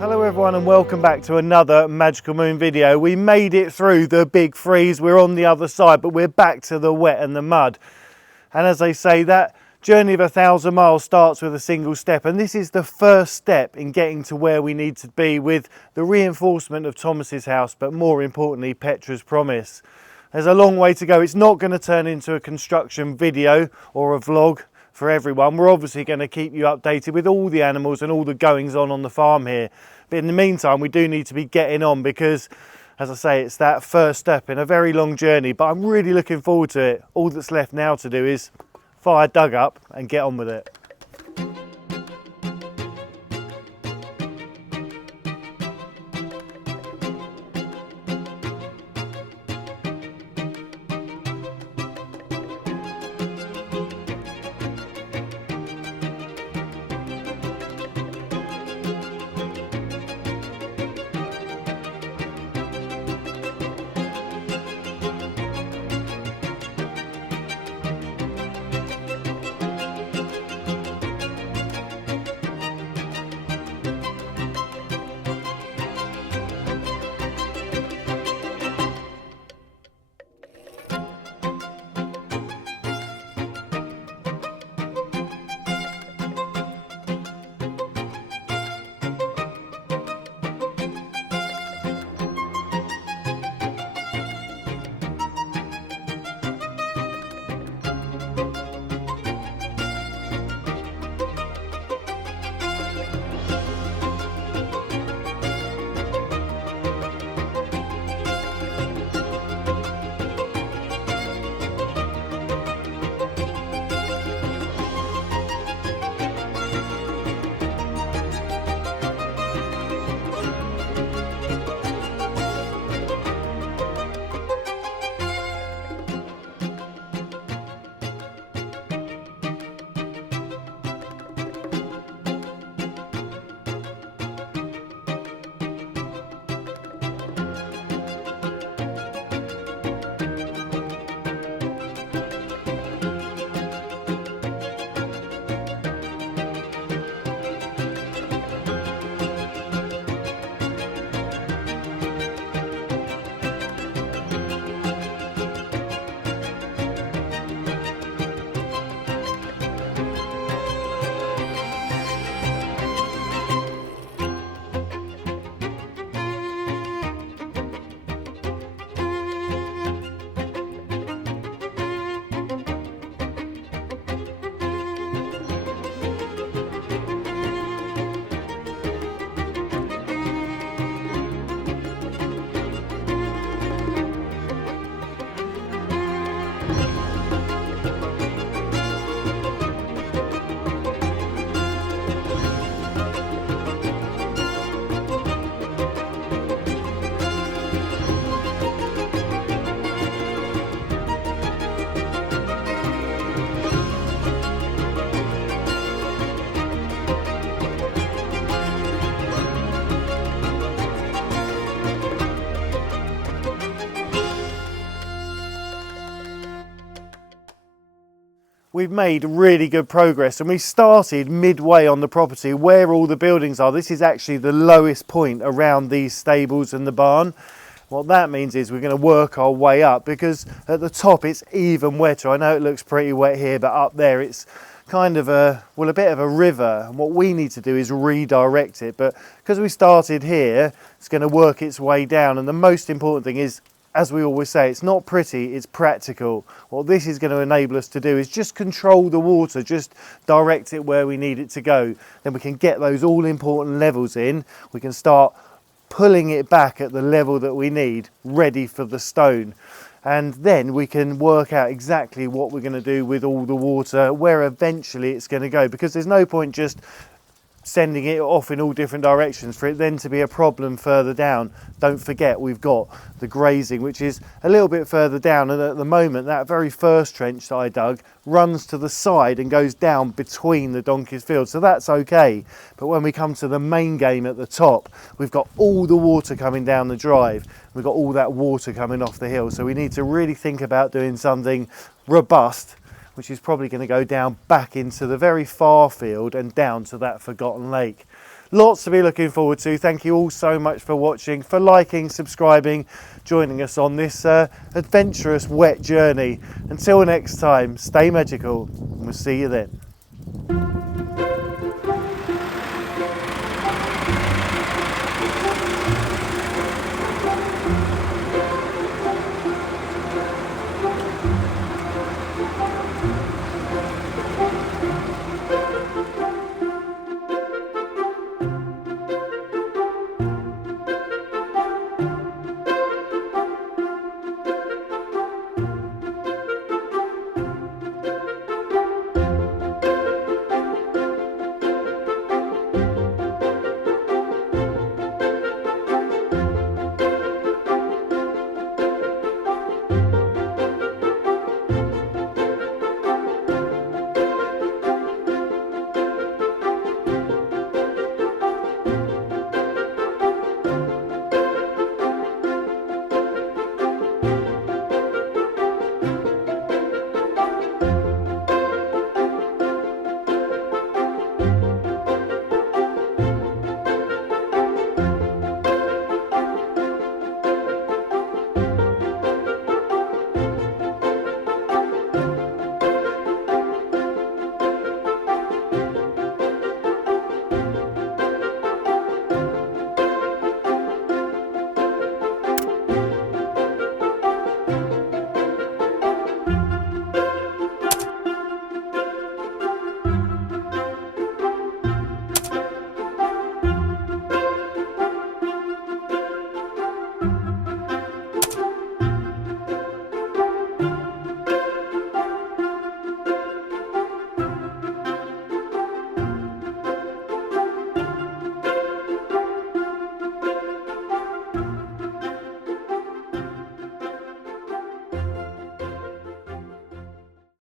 Hello everyone and welcome back to another Magical Moon video. We made it through the big freeze, we're on the other side, but we're back to the wet and the mud. And as they say, that journey of 1,000 miles starts with a single step, and this is the first step in getting to where we need to be with the reinforcement of Thomas's house, but more importantly Petra's promise. There's a long way to go. It's not going to turn into a construction video or a vlog for everyone. We're obviously going to keep you updated with all the animals and all the goings on the farm here. But in the meantime, we do need to be getting on because, as I say, it's that first step in a very long journey. But I'm really looking forward to it. All that's left now to do is fire Doug up and get on with it. We've made really good progress and we started midway on the property where all the buildings are. This is actually the lowest point around these stables and the barn. What that means is we're going to work our way up because at the top it's even wetter. I know it looks pretty wet here, but up there it's kind of a bit of a river, and what we need to do is redirect it. But because we started here, it's going to work its way down, and the most important thing is, as we always say, it's not pretty, it's practical. What this is going to enable us to do is just control the water, just direct it where we need it to go. Then we can get those all important levels in. We can start pulling it back at the level that we need, ready for the stone. And then we can work out exactly what we're going to do with all the water, where eventually it's going to go, because there's no point just sending it off in all different directions for it then to be a problem further down. Don't forget we've got the grazing, which is a little bit further down, and at the moment that very first trench that I dug runs to the side and goes down between the donkey's fields, so that's okay. But when we come to the main game at the top, we've got all the water coming down the drive, we've got all that water coming off the hill, so we need to really think about doing something robust, which is probably going to go down back into the very far field and down to that forgotten lake. lots to be looking forward to. Thank you all so much for watching, for liking, subscribing, joining us on this adventurous wet journey. Until next time, stay magical, and we'll see you then.